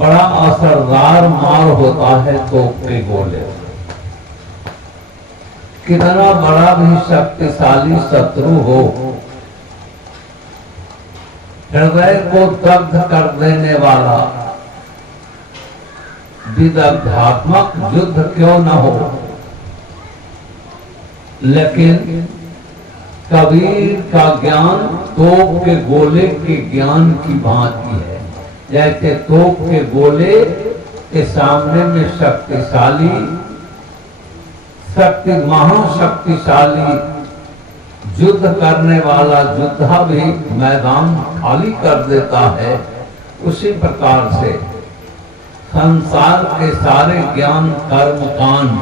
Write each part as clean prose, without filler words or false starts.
बड़ा असरदार मार होता है तोप के गोले। कितना बड़ा भी शक्तिशाली शत्रु हो, हृदय को दग्ध कर देने वाला विदग्धात्मक युद्ध क्यों न हो, लेकिन कबीर का ज्ञान तोप के गोले के ज्ञान की भांति है। जैसे तोप के गोले के सामने में महाशक्तिशाली युद्ध करने वाला योद्धा भी मैदान खाली कर देता है, उसी प्रकार से संसार के सारे ज्ञान कर्म कांड,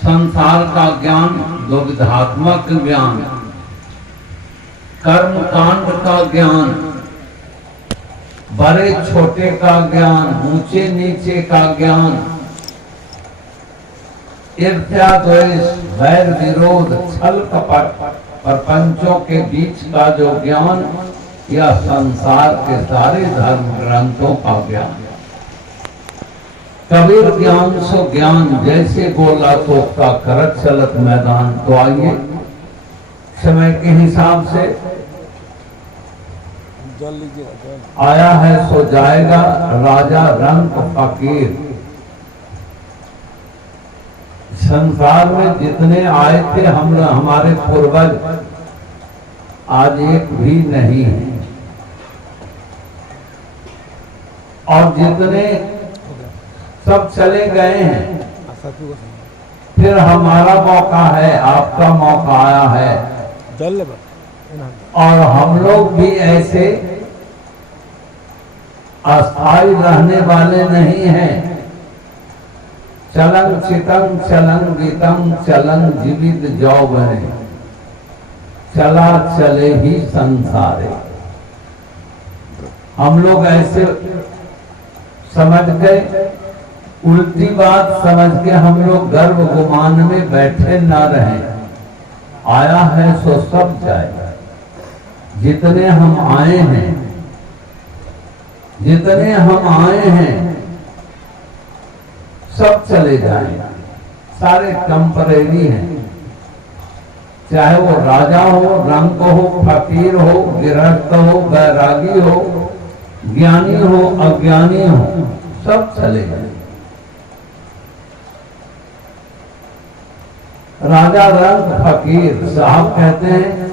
संसार का ज्ञान द्विधात्मक ज्ञान, कर्म कांड का ज्ञान, बड़े छोटे का ज्ञान, ऊंचे नीचे का ज्ञान, ईर्ष्या द्वेष वैर विरोध छल कपट प्रपंचों के बीच का जो ज्ञान, यह संसार के सारे धर्म ग्रंथों का ज्ञान। कबीर ज्ञान सो ज्ञान, जैसे गोला तोपता करत चलत मैदान। तो आइए समय के हिसाब से आया है सो जाएगा, राजा रंग फकीर। संसार में जितने आए थे हमारे पूर्वज, आज एक भी नहीं है, और जितने सब चले गए हैं। फिर हमारा मौका है, आपका मौका आया है, और हम लोग भी ऐसे अस्थायी रहने वाले नहीं हैं। चलन चितम चलन गीतम चलन जीवित जाओ बने, चला चले ही संसारे। हम लोग ऐसे समझ गए, उल्टी बात समझ के हम लोग गर्भ गुमान में बैठे न रहें। आया है सो सब जाएगा। जितने हम आए हैं, जितने हम आए हैं, सब चले जाएंगे। सारे टेम्परेरी हैं, चाहे वो राजा हो, रंक हो, फकीर हो, गृहस्थ हो, बैरागी हो, ज्ञानी हो, अज्ञानी हो, सब चले जाएंगे। राजा रंग फकीर साहब कहते हैं,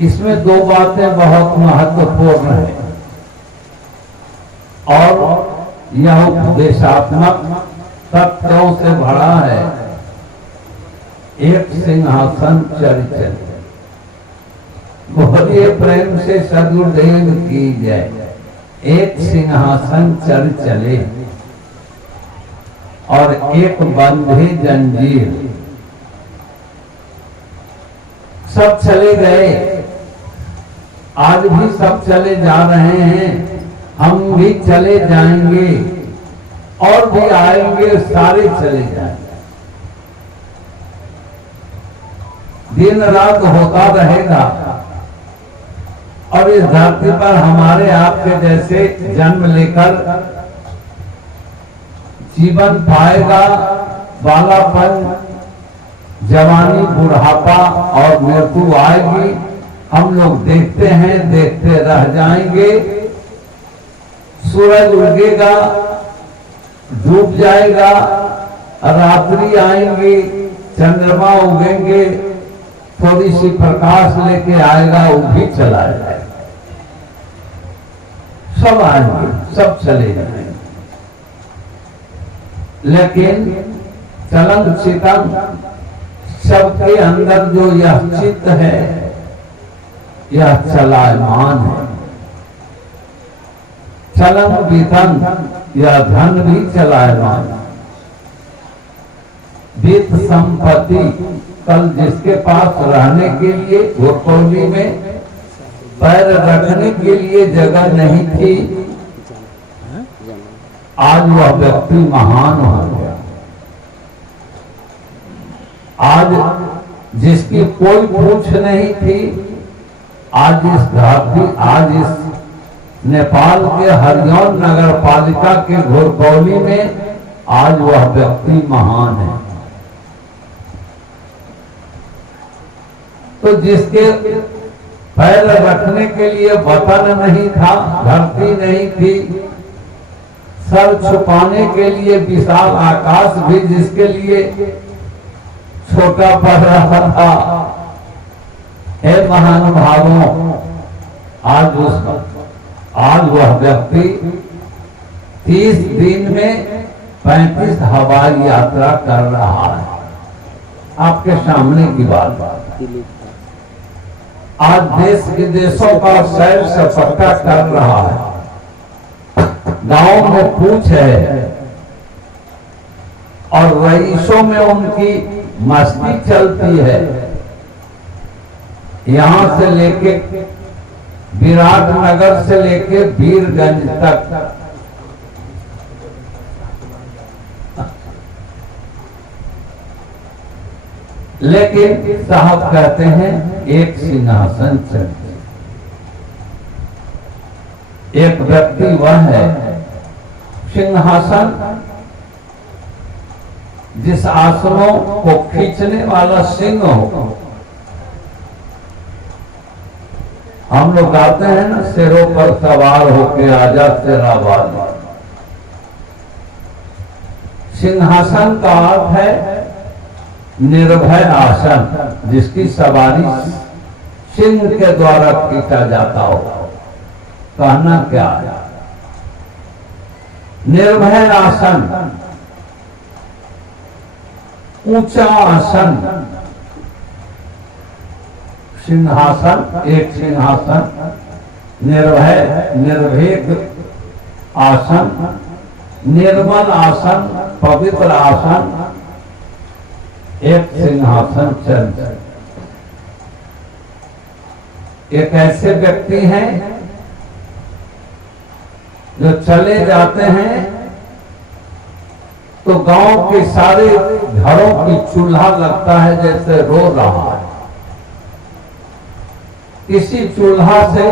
इसमें दो बातें बहुत महत्वपूर्ण है, और यह उपदेशात्मक तत्वों से भरा है। एक सिंहासन चल चले, बोलिए प्रेम से सदुदेव की जय। एक सिंहासन चल चले और एक बंधे जंजीर। सब चले गए, आज भी सब चले जा रहे हैं, हम भी चले जाएंगे, और भी आएंगे, सारे चले जाएंगे। दिन रात होता रहेगा, और इस धरती पर हमारे आपके जैसे जन्म लेकर जीवन पाएगा, बालापन, जवानी, बुढ़ापा और मृत्यु आएगी। हम लोग देखते हैं, देखते रह जाएंगे। सूरज उगेगा, डूब जाएगा, रात्रि आएंगी, चंद्रमा उगेंगे, थोड़ी सी प्रकाश लेके आएगा, वो भी चला जाएगा। सब आएंगे, सब चले जाएंगे, लेकिन चलन चितन सबके अंदर जो यह चित्त है, यह चलायमान है। चलन वितन, यह धन भी चलायमान। वित्त संपत्ति, कल जिसके पास रहने के लिए घोटोली में पैर रखने के लिए जगह नहीं थी, आज वह व्यक्ति महान हो गया। आज जिसकी कोई पूछ नहीं थी, आज इस धरती, आज इस नेपाल के हरियाणा नगर पालिका के घोरकौली में आज वह व्यक्ति महान है। तो जिसके पैर रखने के लिए वतन नहीं था, धरती नहीं थी, सर छुपाने के लिए विशाल आकाश भी जिसके लिए छोटा पड़ रहा था, हे महानुभावों, आज वह व्यक्ति 30 दिन में 35 हवाई यात्रा कर रहा है। आपके सामने की बात आज देश विदेशों का सैर सपाटा कर रहा है। गांव में पूछ है और रईसों में उनकी मस्ती चलती है। यहां से लेके विराटनगर से लेके वीरगंज तक लेकिन साहब कहते हैं एक सिंहासन चाहिए। एक व्यक्ति वह है सिंहासन जिस आसनों को खींचने वाला सिंह हो। हम लोग गाते हैं ना, सिरों पर सवार होके आजा तेरा वाला। सिंहासन का अर्थ है निर्भय आसन, जिसकी सवारी सिंह के द्वारा खींचा जाता हो। कहना क्या है? निर्भय आसन, ऊंचा आसन, सिंहासन, एक सिंहासन, निर्भय निर्भीक आसन, निर्मल आसन, पवित्र आसन, एक सिंहासन चल। एक ऐसे व्यक्ति हैं जो चले जाते हैं तो गांव के सारे घरों की चूल्हा लगता है जैसे रो रहा है। किसी चूल्हा से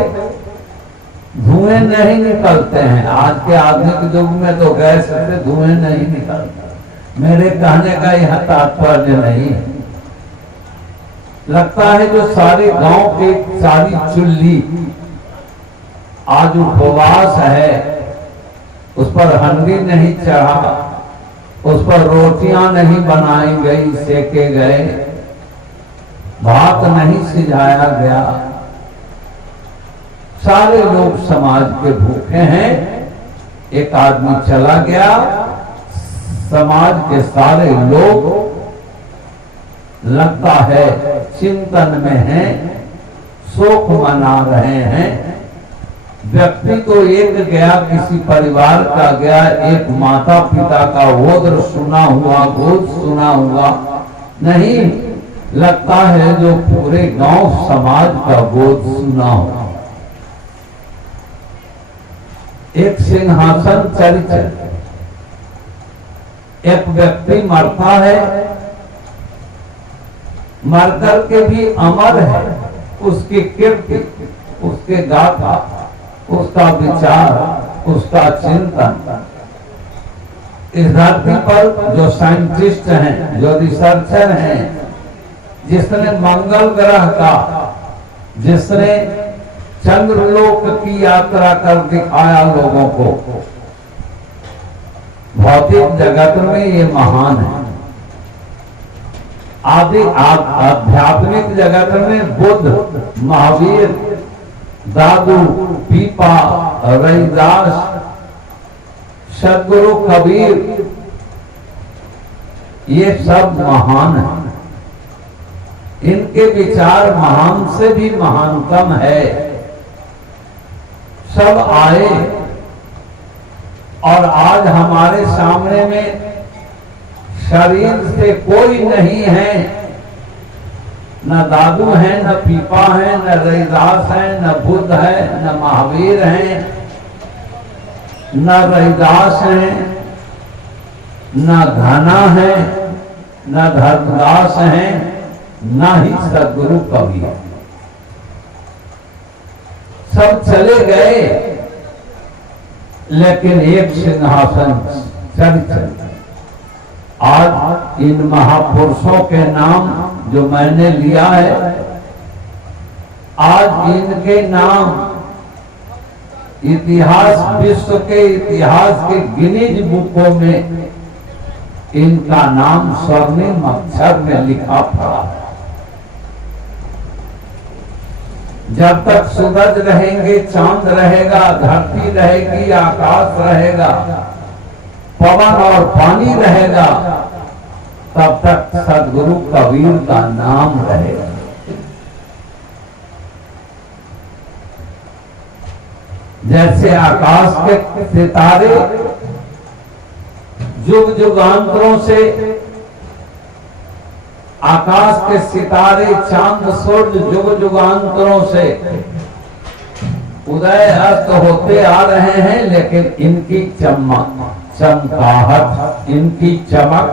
धुएं नहीं निकलते हैं। आज के आधुनिक युग में तो गैस से धुएं नहीं निकलते। मेरे कहने का यह तात्पर्य नहीं है। लगता है जो सारे गांव की सारी चुल्ली आज उपवास है, उस पर हंडी नहीं चढ़ा, उस पर रोटियां नहीं बनाई गई, सेके गए, भात नहीं सिझाया गया, सारे लोग समाज के भूखे हैं। एक आदमी चला गया, समाज के सारे लोग लगता है चिंतन में हैं, शोक मना रहे हैं। व्यक्ति तो एक गया, किसी परिवार का गया, एक माता पिता का ओद्र सुना हुआ, बोझ सुना हुआ नहीं, लगता है जो पूरे गांव समाज का बोझ सुना हुआ। एक सिंहासन चरित्र, एक व्यक्ति मरता है, मरकर के भी अमर है उसकी कीर्ति, उसके गाथा, उसका विचार, उसका चिंतन। इस धरती पर जो साइंटिस्ट हैं, जो रिसर्चर हैं, जिसने मंगल ग्रह का, जिसने चंद्रलोक की यात्रा कर दिखाया लोगों को, भौतिक जगत में ये महान है। आदि आध्यात्मिक जगत में बुद्ध, महावीर, दादू, पीपा, रविदास, सदगुरु कबीर, ये सब महान हैं। इनके विचार महान से भी महानतम है। सब आए और आज हमारे सामने में शरीर से कोई नहीं है, न दादू है, न पीपा है, न रविदास है, न बुद्ध है, न महावीर है, न रविदास है, न घना है, न धर्मदास है, न ही सदगुरु कबीर। सब चले गए लेकिन एक सिंहासन चल। आज इन महापुरुषों के नाम जो मैंने लिया है, आज इनके नाम इतिहास, विश्व के इतिहास के गिनीज बुकों में इनका नाम स्वर्णिम अक्षर में लिखा पड़ा। जब तक सूरज रहेंगे, चांद रहेगा, धरती रहेगी, आकाश रहेगा, पवन और पानी रहेगा, तब तक सद्गुरु कबीर का नाम रहेगा। जैसे आकाश के सितारे युग युगांतरों से, आकाश के सितारे चांद सूरज युग युगांतरों से उदय अस्त होते आ रहे हैं, लेकिन इनकी चमकाहट, इनकी चमक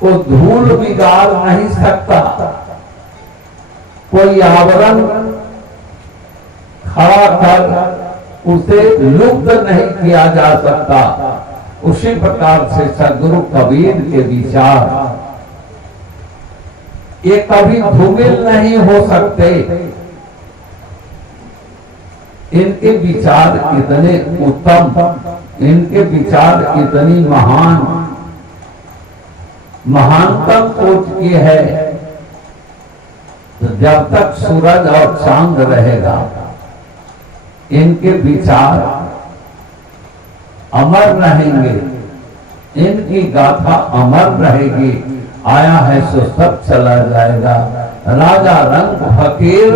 को धूल बिगाड़ नहीं सकता। कोई आवरण खड़ा कर उसे लुप्त नहीं किया जा सकता। उसी प्रकार से सद्गुरु कबीर के विचार ये कभी धूमिल नहीं हो सकते। इनके विचार इतने उत्तम, इनके विचार इतनी महानतम कोटि की है, तो जब तक सूरज और चांद रहेगा इनके विचार अमर रहेंगे, इनकी गाथा अमर रहेगी। आया है सो सब चला जाएगा। राजा रंग फकीर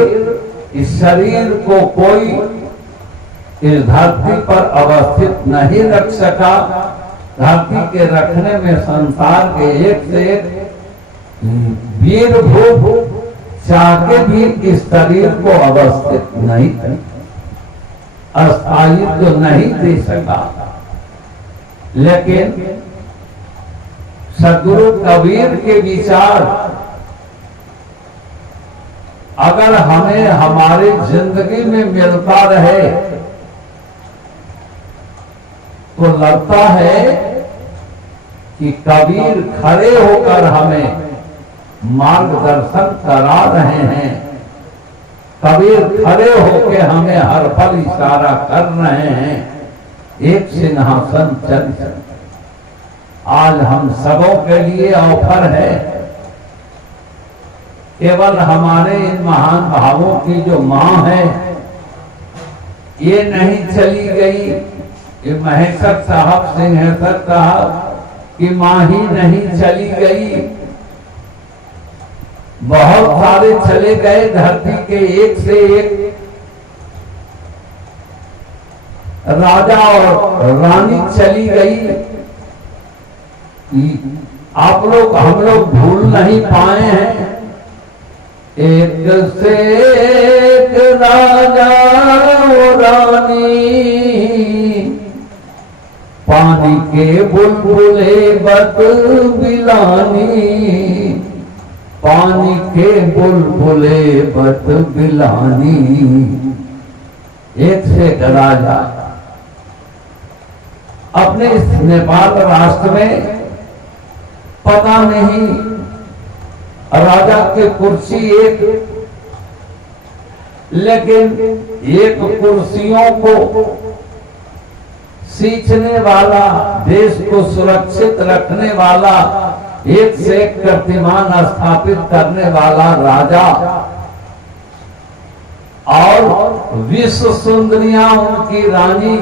इस शरीर को कोई इस धरती पर अवस्थित नहीं रख सका। धरती के रखने में संसार के एक से एक वीर भूप चाह के भी इस शरीर को अवस्थित नहीं, अस्थायित्व तो नहीं दे सका। लेकिन सद्गुरु कबीर के विचार अगर हमें हमारी जिंदगी में मिलता रहे तो लगता है कि कबीर खड़े होकर हमें मार्गदर्शन करा रहे हैं। कबीर खड़े होकर हमें हर पल इशारा कर रहे हैं। एक सिंहासन चल। आज हम सबों के लिए ऑफर है। केवल हमारे इन महान भावों की जो मां है ये नहीं चली गई, ये महेश्वर साहब, सिंहेश्वर साहब की मां ही नहीं चली गई। बहुत सारे चले गए, धरती के एक से एक राजा और रानी चली गई। आप लोग, हम लोग भूल नहीं पाए हैं। एक से एक राजा और रानी, पानी के बुलबुले बत बिलानी, पानी के बुलबुले बत बिलानी। एक से एक राजा। अपने इस नेपाल राष्ट्र में पता नहीं राजा की कुर्सी एक, लेकिन एक कुर्सियों को सींचने वाला, देश को सुरक्षित रखने वाला, एक से एक कीर्तिमान स्थापित करने वाला राजा और विश्व सुंदरियां उनकी रानी।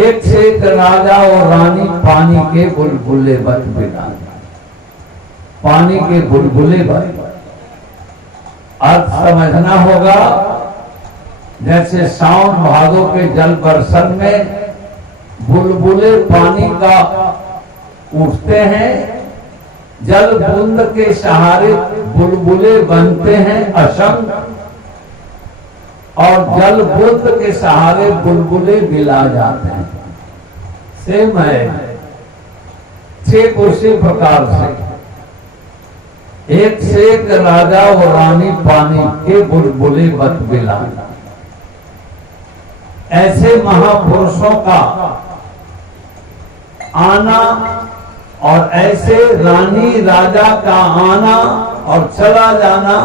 एक से एक राजा और रानी पानी के बुलबुले बन बिलानी, पानी के बुलबुले बन। अर्थ समझना होगा, जैसे सावन भादों के जल बरसन में बुलबुले पानी का उठते हैं, जल बूंद के सहारे बुलबुले बनते हैं असंख्य, और जल बूंद के सहारे बुलबुले मिला जाते हैं। सेम है, ठीक उसी प्रकार से एक से एक राजा और रानी पानी के बुलबुले बत बिलाना। ऐसे महापुरुषों का आना और ऐसे रानी राजा का आना और चला जाना,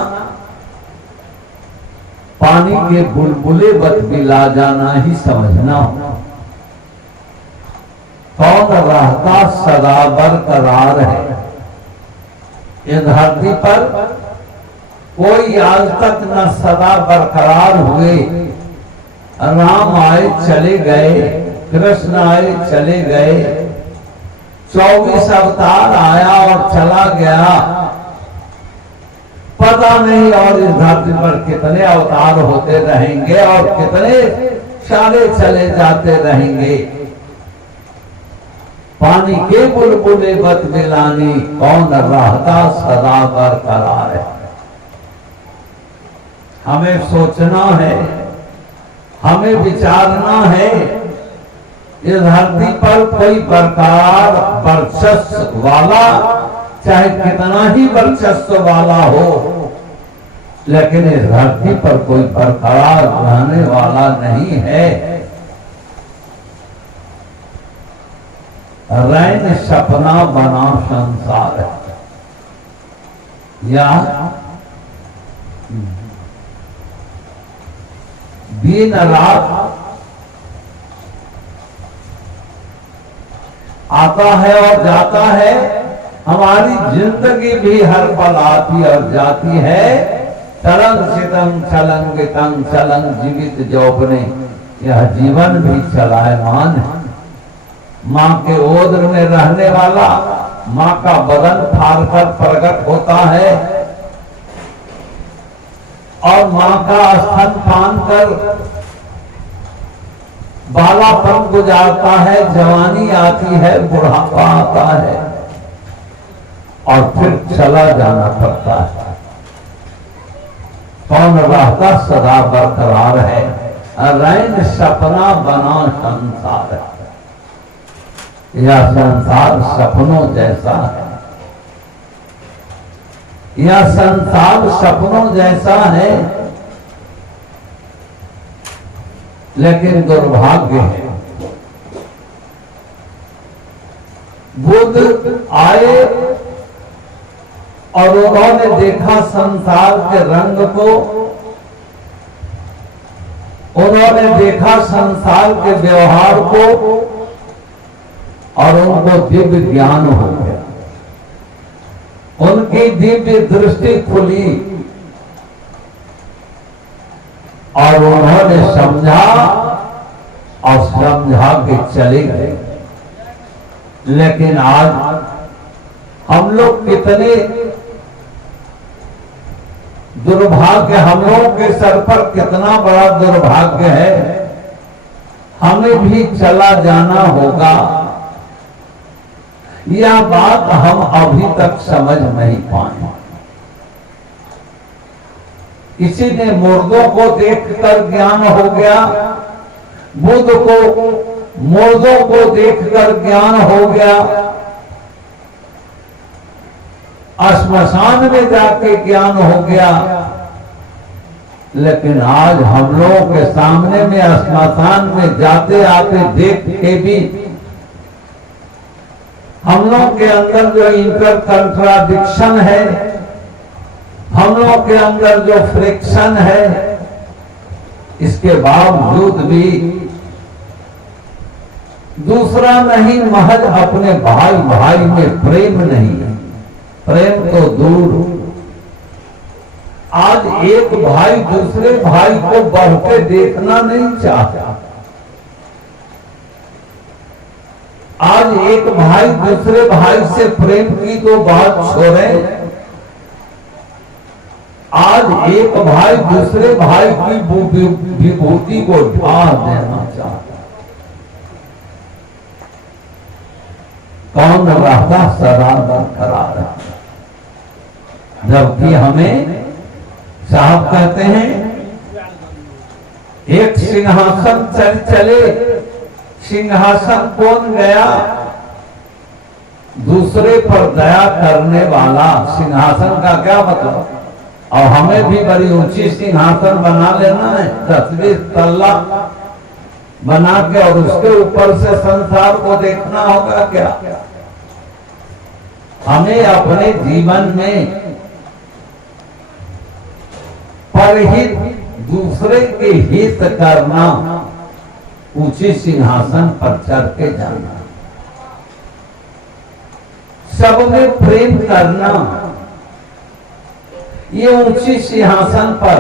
पानी के बुलबुले बत मिला जाना ही समझना। कौन रहता सदा बरकरार है। इस धरती पर कोई आज तक न सदा बरकरार हुए। राम आए चले गए, कृष्ण आए चले गए, 24 अवतार आया और चला गया, पता नहीं और इस धरती पर कितने अवतार होते रहेंगे और कितने सारे चले जाते रहेंगे। पानी के बुलबुले बत मिलानी, कौन रहता सदा बरकरार है। हमें सोचना है, हमें विचारना है। इस धरती पर कोई बरकरार वर्चस्व वाला, चाहे कितना ही वर्चस्व वाला हो, लेकिन इस धरती पर कोई बरकरार रहने वाला नहीं है। रैन सपना बना संसार है। या दिन रात आता है और जाता है। हमारी जिंदगी भी हर पल आती और जाती है। तरंग सितम चलंग तंग चलंग जीवित जौबने, यह जीवन भी चलायमान है। माँ के ओद्र में रहने वाला माँ का बदन फाड़कर प्रकट होता है और माँ का स्तनपान कर बालापन गुजारता है, जवानी आती है, बुढ़ापा आता है और फिर चला जाना पड़ता है। कौन रहता सदा बरकरार है। रैन सपना बना संसार है। यह संसार सपनों जैसा है। यह संसार सपनों जैसा है, लेकिन दुर्भाग्य है। बुद्ध आए और उन्होंने देखा संसार के रंग को, उन्होंने देखा संसार के व्यवहार को और उनको दिव्य ज्ञान हो गया। उनकी दिव्य दृष्टि खुली और उन्होंने समझा और समझा के चले गए। लेकिन आज हम लोग कितने दुर्भाग्य, हम लोगों के सर पर कितना बड़ा दुर्भाग्य है। हमें भी चला जाना होगा। यह बात हम अभी तक समझ नहीं पाए। किसी ने मुर्दों को देखकर ज्ञान हो गया, बुद्ध को मुर्दों को देखकर ज्ञान हो गया, श्मशान में जाके ज्ञान हो गया। लेकिन आज हम लोगों के सामने में श्मशान में जाते आते देख के भी हम लोग के अंदर जो इंटर कंट्राडिक्शन है, हम लोग के अंदर जो फ्रिक्शन है, इसके बावजूद भी दूसरा नहीं, महज अपने भाई भाई में प्रेम नहीं है। प्रेम तो दूर। आज एक भाई दूसरे भाई को बढ़ते देखना नहीं चाहता। आज एक भाई दूसरे भाई से प्रेम की तो बात छोड़े, आज एक भाई दूसरे भाई की विभूति को ढा देना चाहता। कौन रहता सदा बरकरार, जबकि हमें साहब कहते हैं एक सिंहासन चले, सिंहासन कौन गया? दूसरे पर दया करने वाला। सिंहासन का क्या मतलब? और हमें भी बड़ी ऊंची सिंहासन बना लेना है, 10-20 तल्ला, बना के और उसके ऊपर से संसार को देखना होगा क्या? हमें अपने जीवन में परहित, दूसरे के हित करना, ऊंचे सिंहासन पर चढ़ के जाना, सब में प्रेम करना, ये ऊंची सिंहासन पर,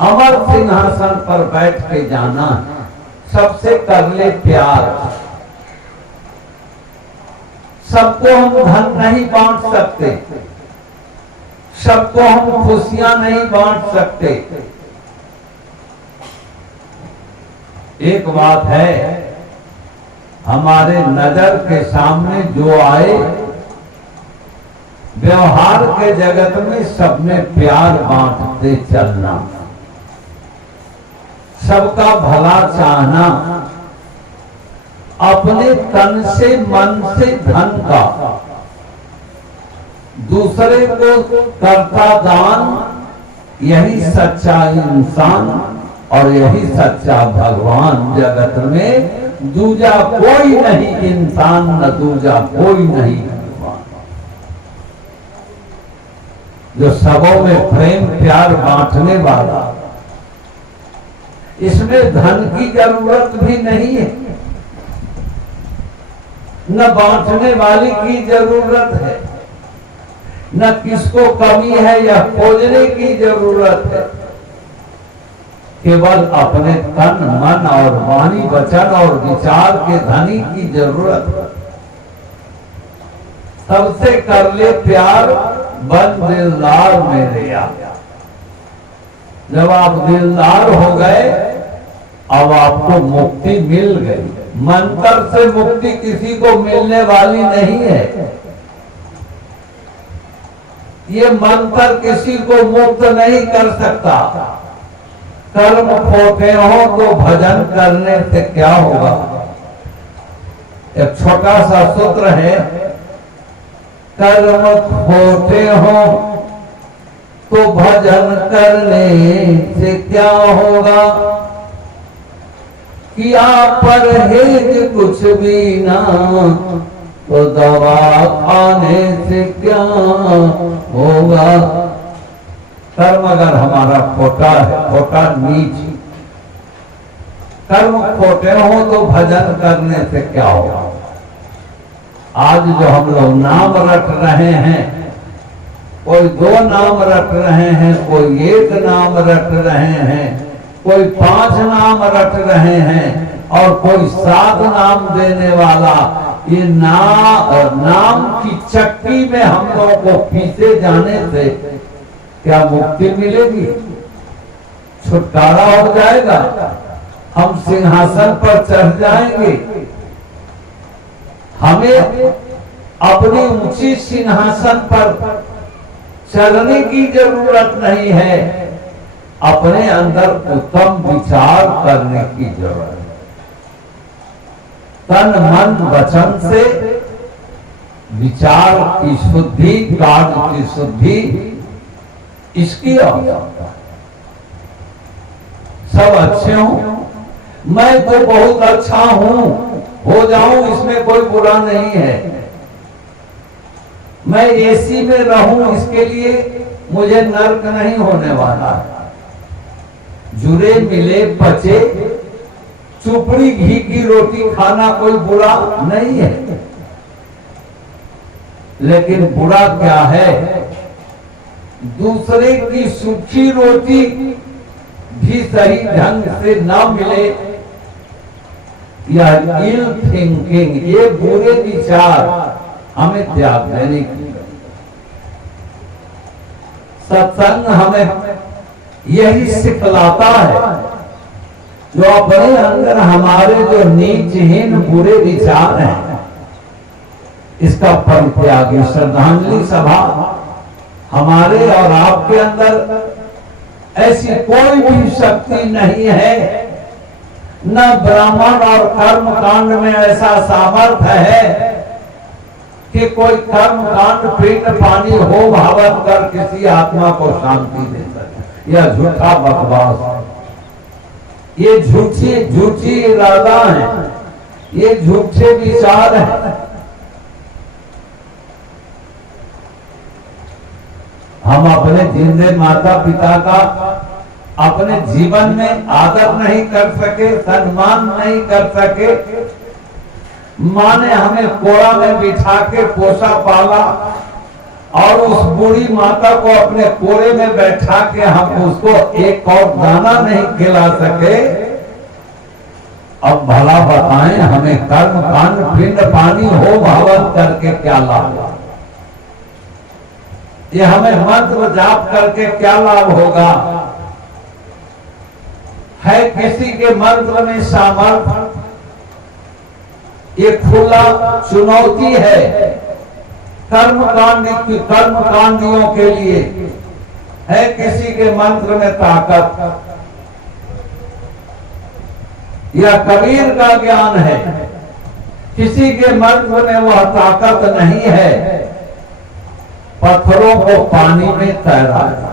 अमर सिंहासन पर बैठ के जाना, सबसे कर ले प्यार। सबको हम धन नहीं बांट सकते, सबको हम खुशियां नहीं बांट सकते। एक बात है, हमारे नजर के सामने जो आए, व्यवहार के जगत में सब में प्यार बांटते चलना, सबका भला चाहना, अपने तन से, मन से, धन का दूसरे को करता दान, यही सच्चा इंसान और यही सच्चा भगवान। जगत में दूजा कोई नहीं इंसान, न दूजा कोई नहीं भगवान। जो सबों में प्रेम प्यार बांटने वाला, इसमें धन की जरूरत भी नहीं है, न बांटने वाली की जरूरत है, न किसको कमी है या खोजने की जरूरत है। केवल अपने तन मन और वाणी वचन और विचार के धनी की जरूरत है। सबसे कर ले प्यार, बन दिलदार मेरे यार। जब आप दिलदार हो गए, अब आपको मुक्ति मिल गई। मंत्र से मुक्ति किसी को मिलने वाली नहीं है। ये मंत्र किसी को मुक्त नहीं कर सकता। कर्म खोटे हो तो भजन करने से क्या होगा? एक छोटा सा सूत्र है, कर्म खोटे हो तो भजन करने से क्या होगा? किया परहेज कुछ भी ना तो दवा खाने से क्या होगा? कर्म अगर हमारा खोटा है, खोटा नीच, कर्म खोटे हो तो भजन करने से क्या होगा? आज जो हम लोग नाम रट रहे हैं, कोई 2 नाम रट रहे हैं, कोई 1 नाम रट रहे हैं, कोई 5 नाम रट रहे हैं और कोई 7 नाम देने वाला, ये नाम की चक्की में हम लोगों को पीछे जाने से क्या मुक्ति मिलेगी? छुटकारा हो जाएगा? हम सिंहासन पर चढ़ जाएंगे? हमें अपनी ऊंची सिंहासन पर चढ़ने की जरूरत नहीं है, अपने अंदर उत्तम विचार करने की जरूरत है। तन मन वचन से विचार की शुद्धि, कार्य की शुद्धि, इसकी आवश्यकता। सब अच्छे हों, मैं तो बहुत अच्छा हूं, हो जाऊं, इसमें कोई बुरा नहीं है। मैं एसी में रहूं, इसके लिए मुझे नर्क नहीं होने वाला है। जुरे मिले पचे, चुपड़ी घी की रोटी खाना कोई बुरा नहीं है। लेकिन बुरा क्या है? दूसरे की सूखी रोटी भी सही ढंग से ना मिले, या इल थिंकिंग, ये बुरे विचार हमें त्याग देने की। सत्संग हमें यही सिखलाता है, जो अपने अंदर हमारे जो नीचहीन बुरे विचार हैं, इसका परित्यागी। श्रद्धांजलि सभा हमारे और आपके अंदर ऐसी कोई भी शक्ति नहीं है, न ब्राह्मण और कर्म कांड में ऐसा सामर्थ्य है कि कोई कर्म कांड पिंड पानी हो भावत कर किसी आत्मा को शांति दे सके। यह झूठा बकवास। ये झूठी झूठी इरादा है, ये झूठे विचार हैं। हम अपने जिंदे माता पिता का अपने जीवन में आदर नहीं कर सके, सम्मान नहीं कर सके। माँ ने हमें कोड़ा में बिठा के पोसा पाला और उस बूढ़ी माता को अपने कोरे में बैठा के हम उसको एक और दाना नहीं खिला सके। अब भला बताएं हमें कर्म कांड पिंड पानी हो भावन करके क्या लाभ? ये हमें मंत्र जाप करके क्या लाभ होगा? है किसी के मंत्र में सामर्थ्य? ये खुला चुनौती है कर्मकांडियों के लिए। है किसी के मंत्र में ताकत? यह कबीर का ज्ञान है, किसी के मंत्र में वह ताकत नहीं है। पत्थरों को पानी में तैराया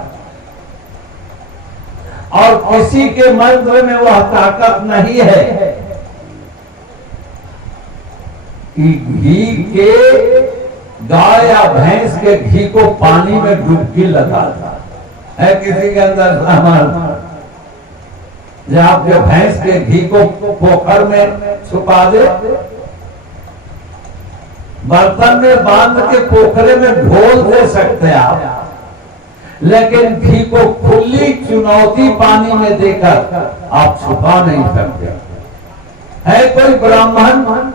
और किसी के मंत्र में वह ताकत नहीं है कि घी के गाय या भैंस के घी को पानी में डुबकी लगाता है। किसी के अंदर सामर्थ्य जो आपके भैंस के घी को पोखर में छुपा दे, बर्तन में बांध के पोखरे में ढोल दे सकते हैं आप, लेकिन घी को खुली चुनौती पानी में देकर आप छुपा नहीं सकते। है कोई ब्राह्मण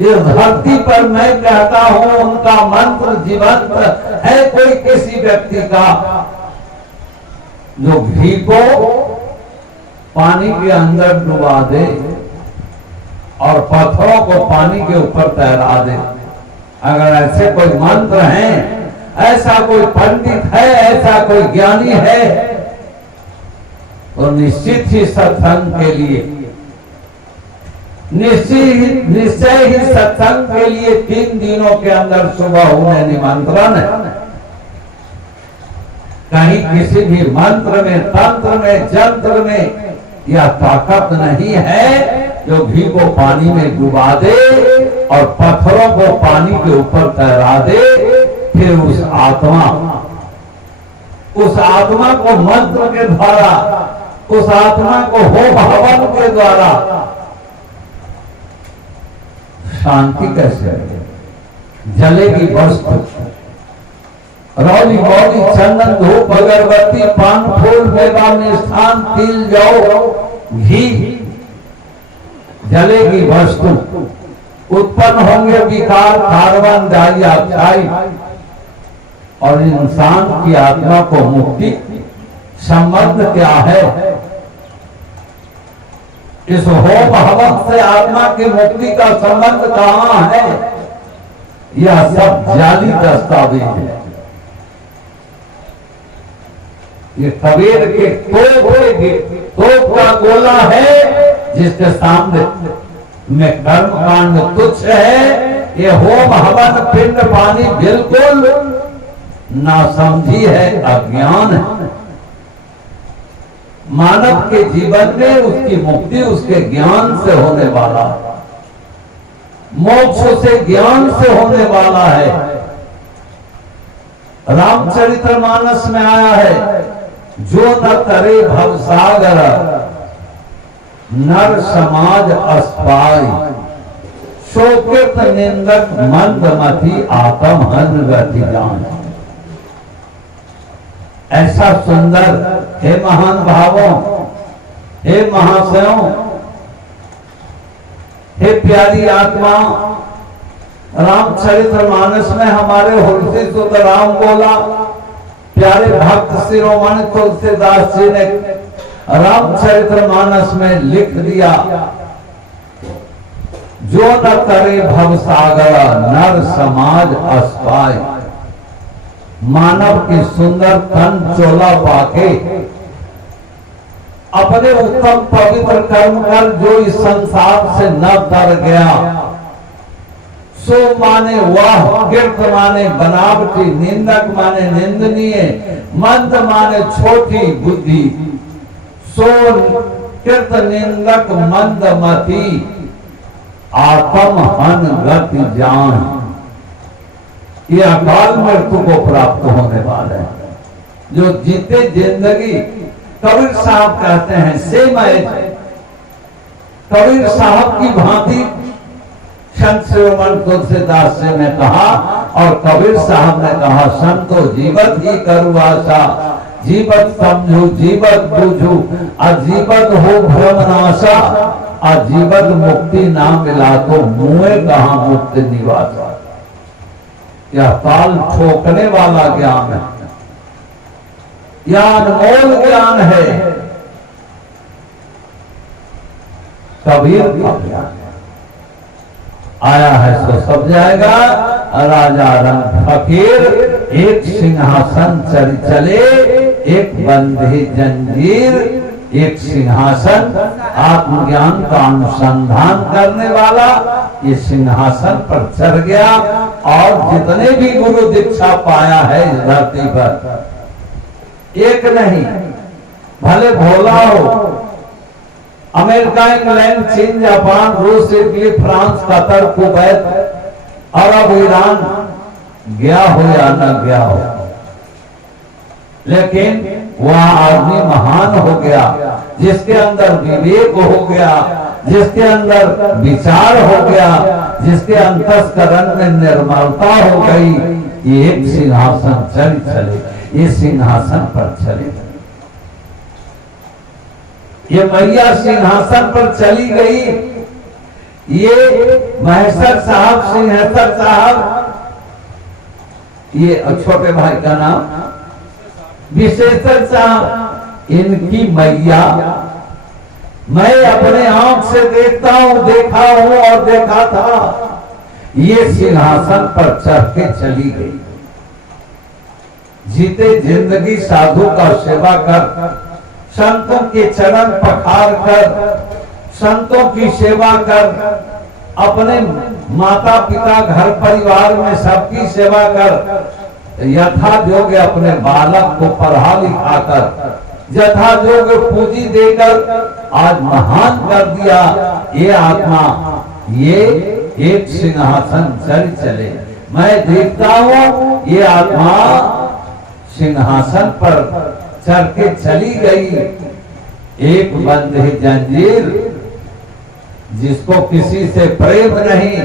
इस धरती पर मैं कहता हूं उनका मंत्र जीवंत है? कोई किसी व्यक्ति का जो घी को पानी के अंदर डुबा दे और पत्थरों को पानी के ऊपर तैरा दे? अगर ऐसे कोई मंत्र हैं, ऐसा कोई पंडित है, ऐसा कोई ज्ञानी है, तो निश्चित ही सत्संग के लिए, निश्चय ही सत्संग के लिए 3 दिनों के अंदर सुबह होने निमंत्रण है। कहीं किसी भी मंत्र में, तंत्र में, जंत्र में यह ताकत नहीं है जो घी को पानी में डुबा दे और पत्थरों को पानी के ऊपर तैरा दे। फिर उस आत्मा को मंत्र के द्वारा, उस आत्मा को हो भवन के द्वारा शांति कैसे जलेगी? वस्तु रौली मौली चंदन धूप अगरबत्ती पान फूल मेवा मिष्ठान तिल जौ घी, जलेगी वस्तु, उत्पन्न होंगे विकार कार्बन डाइऑक्साइड और इंसान की आत्मा को मुक्ति। संबंध क्या है? इस होम हवन से आत्मा की मुक्ति का संबंध कहां है? यह सब जाली दस्तावेज है। ये कबीर के तोप का गोला है जिसके सामने में कर्म कांड तुच्छ है। ये होम हवन पिंड पानी बिल्कुल नासमझी है, अज्ञान है। मानव के जीवन में उसकी मुक्ति उसके ज्ञान से होने वाला है, मोक्ष से ज्ञान से होने वाला है। रामचरितमानस में आया है, जो न करे भवसागर नर समाज अस्पाई, शोकित निंदक मंदमति आत्म हन गति जान। ऐसा सुंदर, हे महान भावों, हे महाशयों, हे प्यारी आत्मा, रामचरितमानस में हमारे हृदय सुत राम बोला। प्यारे भक्त शिरोमणि तुलसीदास जी ने रामचरितमानस में लिख दिया, जो न करे भवसागर नर समाज अस्पाय। मानव की सुंदर तन चोला पाके अपने उत्तम पवित्र कर्म कर जो इस संसार से न तर गया, सो माने वाह, कीर्त माने बनावटी, निंदक माने निंदनीय, मंद माने छोटी बुद्धि, सो कृत निंदक मंदमती आत्म हन गति जान। ये अकाल मृत्यु को प्राप्त होने वाले हैं। जो जीते जिंदगी, कबीर साहब कहते हैं सेम एज, कबीर साहब की भांति संत शिरोमणि तुलसीदास जी ने कहा, और कबीर साहब ने कहा संतो जीवत ही करू आशा, जीवत समझू जीवत बूझू, अजीवत हो भ्रम नाशा, अजीवत मुक्ति ना मिला तो मुए कहा मुक्त निवासा। यह ताल ठोकने वाला ज्ञान है, यह अनमोल ज्ञान है, कबीर का ज्ञान आया है सो सब जाएगा। राजा रंग फकीर एक सिंहासन चल चले, एक बंधे जंजीर, एक सिंहासन आत्मज्ञान का अनुसंधान करने वाला ये सिंहासन पर चढ़ गया। और जितने भी गुरु दीक्षा पाया है इस धरती पर, एक नहीं, भले भोला हो, अमेरिका, इंग्लैंड, चीन, जापान, रूस, इटली, फ्रांस, कतर, कुवैत, अरब, ईरान गया हो या न गया हो, लेकिन वह आदमी महान हो गया जिसके अंदर विवेक हो गया, जिसके अंदर विचार हो गया, जिसके अंतस्करण में निर्मलता हो गई। ये एक सिंहासन चले, ये सिंहासन पर चले, ये मैया सिंहासन पर चली गई। ये महेश्वर साहब, सिंहेश्वर साहब, ये छोटे भाई का नाम विशेश्वर साहब, इनकी मैया मैं अपने आंख से देखता हूं, देखा हूं और देखा था। ये सिंहासन पर चढ़ के चली गई। जीते जिंदगी साधु का सेवा कर, संतों के चरण पखार कर, संतों की सेवा कर, अपने माता पिता घर परिवार में सबकी सेवा कर, यथा योग्य अपने बालक को पढ़ा लिखा कर, यथा योग्य पूंजी देकर आज महान कर दिया। ये आत्मा ये एक सिंहासन चले, मैं देखता हूं ये आत्मा सिंहासन पर चढ़ के चली गई। एक बंधे जंजीर, जिसको किसी से प्रेम नहीं,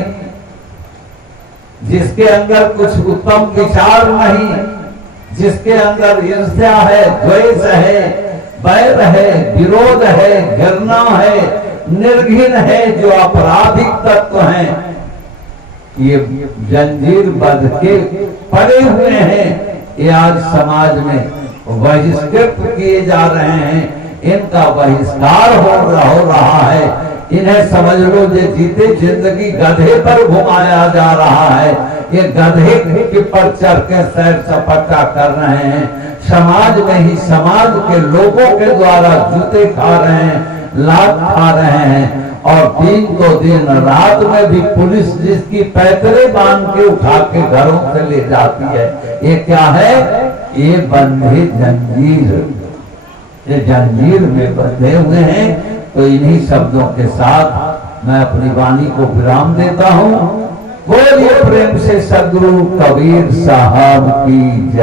जिसके अंदर कुछ उत्तम विचार नहीं, जिसके अंदर ईर्ष्या है, द्वेष है, बैर है, विरोध है, घृणा है, निर्घिन है, जो आपराधिक तत्व हैं, ये जंजीर बंध के पड़े हुए हैं। ये आज समाज में बहिष्कृत किए जा रहे हैं, इनका बहिष्कार हो रहा है। इन्हें समझ लो जे जीते जिंदगी गधे पर घुमाया जा रहा है। ये गधे के पर चढ़ के सैर सपाटा कर रहे हैं। समाज में ही समाज के लोगों के द्वारा जूते खा रहे हैं, लात खा रहे हैं। और दिन तो दिन रात में भी पुलिस जिसकी पैतरे बांध के उठा के घरों से ले जाती है। ये क्या है? ये बंधे जंजीर, ये जंजीर में बंधे हुए हैं। तो इन्हीं शब्दों के साथ मैं अपनी वाणी को विराम देता हूँ। बोलिए प्रेम से सद्गुरु कबीर साहब की जय।